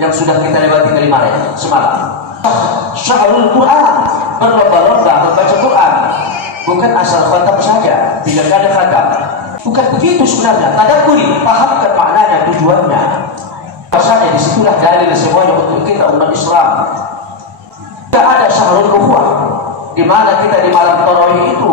yang sudah kita lewati kemarin semalam. Syahrul Quran, berlomba-lomba membaca Quran, bukan asal khatam saja, tidak ada khatam. Bukan begitu sebenarnya. Tadabburi, pahamkan maknanya, tujuannya. Pasalnya disitulah dalil semuanya untuk kita umat Islam. Tidak ada syahrul ukhuwah, di mana kita di malam tarawih itu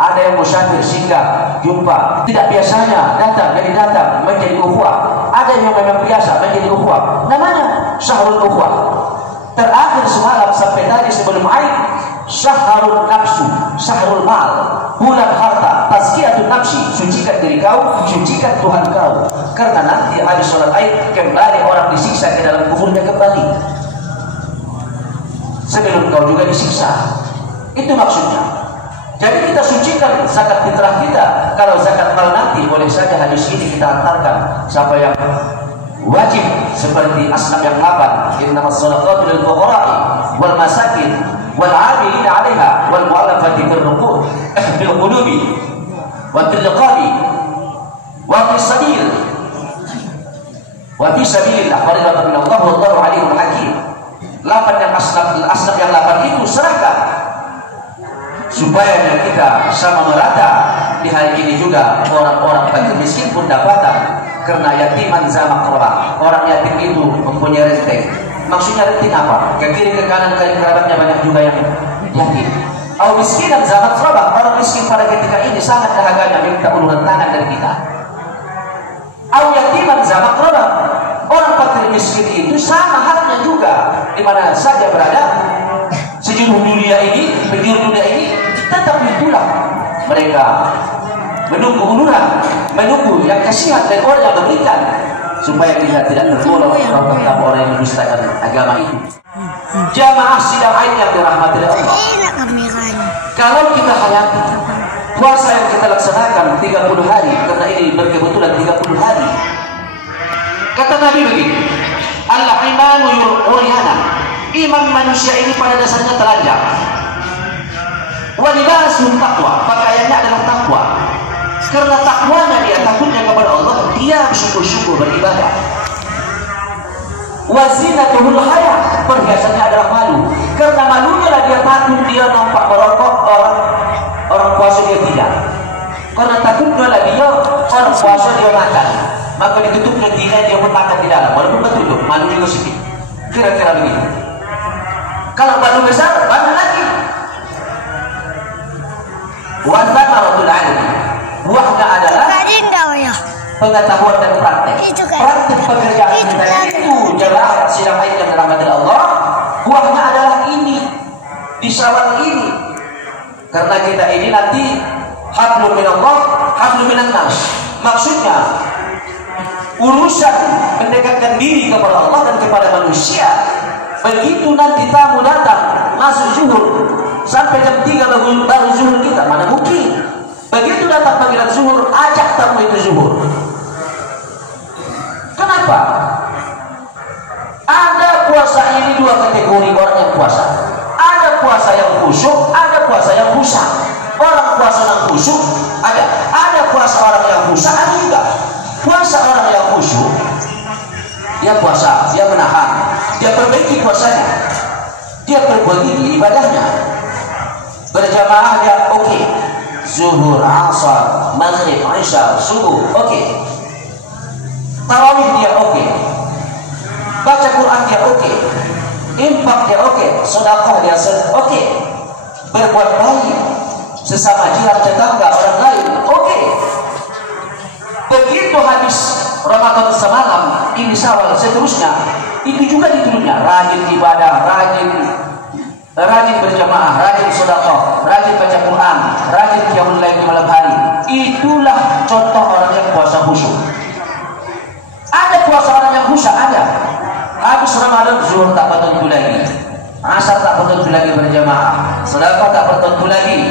ada yang musafir singgah jumpa, tidak biasanya datang jadi datang menjadi ukhuwah. Ada yang memang biasa menjadi ukhuwah, namanya syahrul ukhuwah. Terakhir semalam sampai tadi sebelum Aid, syahrul nafsu, syahrul mal, bulan harta, tazkiyatun nafsi, sucikan diri kau, sucikan Tuhan kau. Karena nanti hari sholat Aid kembali orang disiksa ke dalam kuburnya kembali, sebelum kau juga disiksa. Itu maksudnya. Jadi kita sucikan zakat fitrah kita. Kalau zakat mal nanti boleh saja hadis ini kita antarkan siapa yang wajib, seperti asnaf yang 8, innamas shadaqatu lil fuqara'i wal masakin wal 'amilina 'alaiha wal mu'allafati bil qulubi wa fil riqabi wa fis sabil wa fi sabilillah fardatan min Allah wallahu 'alimul hakim. 8 yang asnaf yang 8 itu serahkan supaya kita sama merata di hari ini juga. Orang-orang fakir miskin pun dapatan. Karena yatiman za maqrabah, orang yatim itu mempunyai renteng. Maksudnya renteng apa? Ke kiri ke kanan kerabatnya banyak juga yang yatim. Atau miskinan za maqrabah, orang miskin pada ketika ini sangat dahaganya minta uluran tangan dari kita. Atau yatiman za maqrabah, orang fakir miskin itu sama halnya juga di mana saja berada sejauh dunia ini, penjuru dunia ini, tetap itulah mereka menunggu uluran, menunggu yang kasihan dari orang yang memberikan, supaya kita tidak tergolong orang yang mendustakan agama itu. Jamaah sidang Aid yang dirahmati Allah, kalau kita hayati puasa yang kita laksanakan 30 hari, karena ini berkebetulan 30 hari, kata Nabi begini, al-imanu yuryana, iman manusia ini pada dasarnya telanjang, wa libasun taqwa, pakaiannya adalah takwa. Karena takwanya dia, takutnya kepada Allah, dia bersungguh-sungguh beribadah. Wazinatuhul haya, perhiasannya adalah malu. Karena malunya lah dia takut dia nampak merokok, orang puasa dia tidak. Karena takutnya lah dia orang puasa dia makan, maka ditutupnya tidak, dia pun makan di dalam. Walaupun betul, malu juga sedikit. Kira-kira begitu. Kalau malu besar, mana lagi? Wazakaratul ilmi, buahnya adalah pengetahuan dan praktek. Praktek pekerjaan kita itu jamaah sidang Aid yang dirahmati Allah, buahnya adalah ini, di syawal ini. Karena kita ini nanti hablum minallah, hablum minan nas. Maksudnya urusan mendekatkan diri kepada Allah dan kepada manusia. Begitu nanti tamu datang masuk zuhur sampai jam 3 baru zuhur kita, mana mungkin. Begitu datang panggilan zuhur, ajak tamu itu zuhur. Kenapa? Ada puasa ini dua kategori orang yang puasa. Ada puasa yang khusyuk, ada puasa yang khusyuk. Orang puasa yang khusyuk ada puasa orang yang khusyuk, ada juga. Puasa orang yang khusyuk, dia puasa, dia menahan, dia perbaiki puasanya, dia perbaiki ibadahnya. Berjamaah dia oke. Zuhur, asar, maghrib, isya, subuh, oke. Tarawih dia oke. Baca Quran dia oke. Infak dia oke. Sedekah dia oke. Berbuat baik sesama jiran tetangga orang lain oke. Begitu habis Ramadan semalam, ini Syawal seterusnya, itu juga ditulisnya rajin ibadah, rajin berjamaah, rajin sedekah, rajin baca Quran, rajin qiyamul lail di malam hari. Itulah contoh orang yang puasa khusyuk. Ada puasa orang yang khusyuk, ada. Habis Ramadan zuhur tak bertentu lagi, asar tak bertentu lagi berjamaah, sedekah tak bertentu lagi,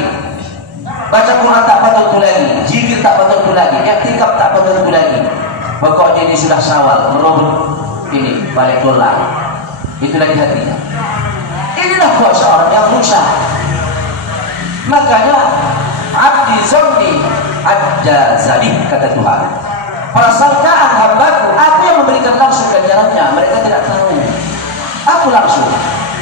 baca Quran tak bertentu lagi, zikir tak bertentu lagi, i'tikaf tak bertentu lagi. Pokoknya ini sudah Syawal, merobot ini balik dolar. Itu lagi hatinya. Inilah puasa orang yang rusak. Makanya abdi zombi ada zalim, kata Tuhan. Prasangkaan hambaku, aku yang memberikan langsung ganjarannya, mereka tidak tahu. Aku langsung.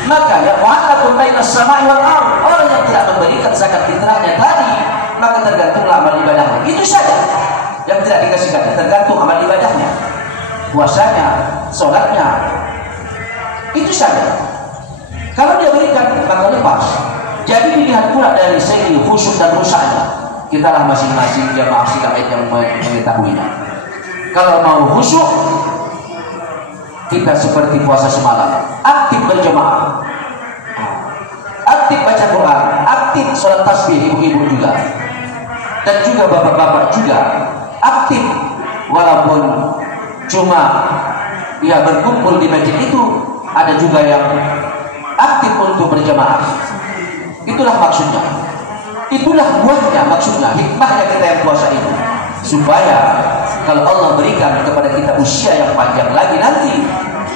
Maka ya wa'alakum bainas sama'i wal ardh, orang yang tidak memberikan zakat fitrahnya tadi, maka tergantunglah amal ibadahnya. Itu saja yang tidak dikasihkan, tergantung amal ibadahnya, puasanya, sholatnya, itu saja. Kalau dia berikan maka lepas. Jadi dilihat pula dari segi khusyuk dan rusaknya. Kitalah masing-masing jamaah sidang yang mengetahuinya. Kalau mau khusyuk, kita seperti puasa semalam, aktif berjamaah, aktif baca Quran, aktif sholat tasbih, ibu-ibu juga, dan juga bapak-bapak juga aktif, walaupun cuma ya berkumpul di masjid itu, ada juga yang aktif untuk berjamaah. Itulah maksudnya, itulah buahnya, maksudnya hikmahnya kita yang puasa itu, supaya kalau Allah berikan kepada kita usia yang panjang lagi nanti,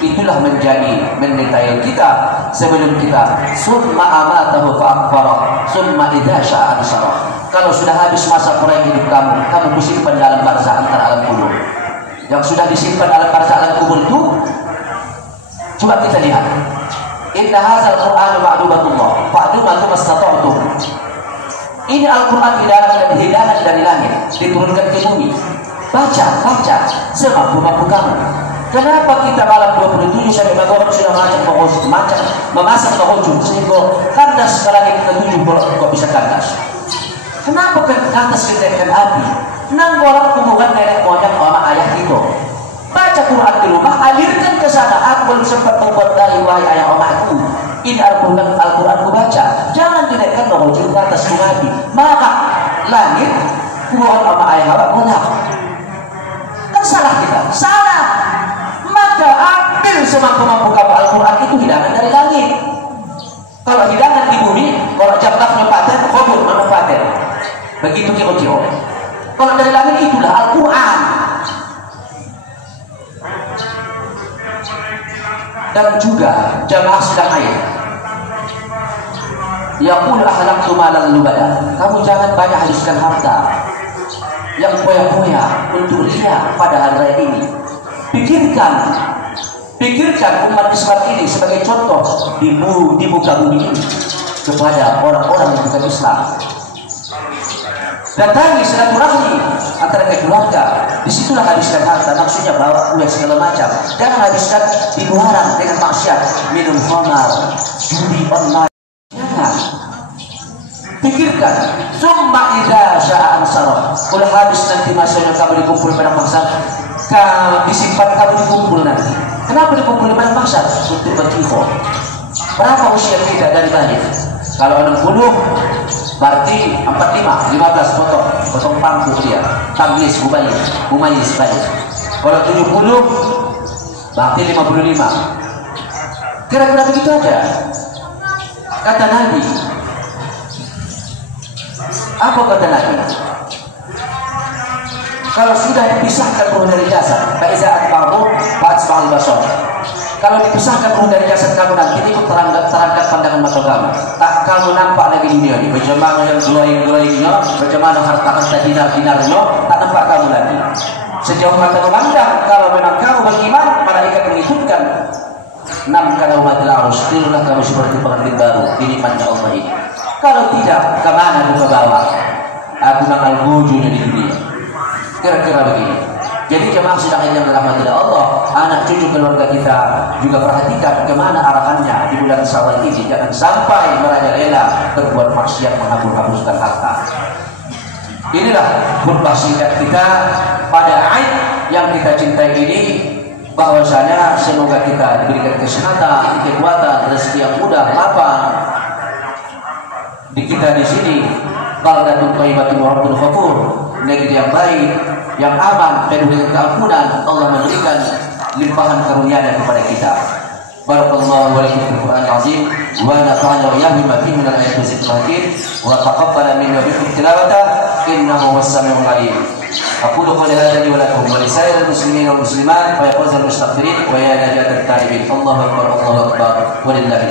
itulah menjadi mendetail kita sebelum kita summa amatahu fa'akfarah summa idha sya'an sarah. Kalau sudah habis masa proyek hidup kamu disimpan dalam barzah antara alam kubur. Yang sudah disimpan dalam barzah alam kubur itu, coba kita lihat. Inna hadzal Qur'an ma'dubatullah fa'dumatu mastata'tum. Ini Al-Quran hidangan dari langit, diturunkan ke bumi. Baca semampu-mampu kamu. Kenapa kita malam 27 sampai orang sudah memasak bahojum sehingga kandas ke langit ke-7 kok bisa kandas? Kenapa kandas kenaikan api? Nang bolak hubungan nenek moyang sama ayah itu. Baca Quran di rumah, alirkan ke sana. Aku belum sempat berbuat dari wahai ayah omakku. Ini Al-Quran ku baca. Jangan dinaikkan bahojum ke atas api. Maka langit hubungan sama ayah bolak. Salah kita, salah. Maka ambil semampu-mampu kamu. Al-Quran itu hidangan dari langit. Kalau hidangan di bumi, kalau jatahnya paten, khobur mana paten. Begitu kira-kira. Kalau dari langit itulah Al-Quran. Dan juga jamaah sidang air. Yaqul ahlaktu malan lubada. Kamu jangan banyak habiskan harta yang poya-poya untuk ria pada hari raya ini. Pikirkan umat Islam ini sebagai contoh di muka bumi ini kepada orang-orang yang bukan Islam. Datangi silaturahmi antara keluarga. Disitulah habiskan harta, maksudnya bawa kue segala macam. Jangan habiskan di luaran dengan maksiat, minum khamar, judi online. Jangan. Pikirkan, summa idza syaa'a ansara. Kalau habis nanti masanya kamu dikumpul pada masa, disimpan kamu dikumpul nanti. Kenapa dikumpul pada masa? Untuk berjihad. Berapa usia kita dari balik? Kalau 60, berarti 45, 15 potong pangku dia. Tamyiz, mumayyiz balik. Kalau 70, berarti 55. Kira-kira begitu aja. Kata Nabi. Apa kata Nabi? Kalau sudah dipisahkan ruh dari jasad, faiza'at ba'du fa'atsba'al basar. Kalau dipisahkan ruh dari jasad kamu nanti, ini terangkat pandangan mata kamu. Tak kamu nampak lagi dunia ini. Bagaimana yang glowing-glowingnya, bagaimana harta-harta dinar-dinarnya, tak nampak kamu lagi. Sejauh mata memandang, kalau memang kamu beriman, malaikat menghitungkan 6 kalaumatil arus, tirulah kamu seperti pengantin baru di nikmatnya Allah ini. Kalau tidak, kemana buka bawa? Aku nakal wujudnya di dunia. Kira-kira begini. Jadi jemaah sidang yang dirahmati Allah, anak cucu keluarga kita juga perhatikan kemana arahannya di bulan Syawal ini. Jangan sampai merajalela berbuat maksiat menghapus-hapuskan harta. Inilah khutbah singkat kita pada Aid yang kita cintai ini, bahwasanya semoga kita diberikan kesehatan, kekuatan, rezeki yang mudah, lapang. Di kita di sini, baldatun thayyibatun wa rabbun ghafur, negeri yang baik, yang aman, penuh dengan keampunan. Allah memberikan limpahan karunia-Nya kepada kita. Barakallahu wa lakum fil Qur'anil azim wa nafa'ana wa iyyakum bima fihi minal ayati wa dzikril hakim wa taqabbala minna wa minkum tilawata innahu was-sami'ul 'alim. Aqulu qawli hadza li wa lakum wa li sa'iril muslimin wal muslimat fa yaqulu al-mustaghfirin wa ya najatal talibin. Allahu akbar, Allahu akbar, walillahi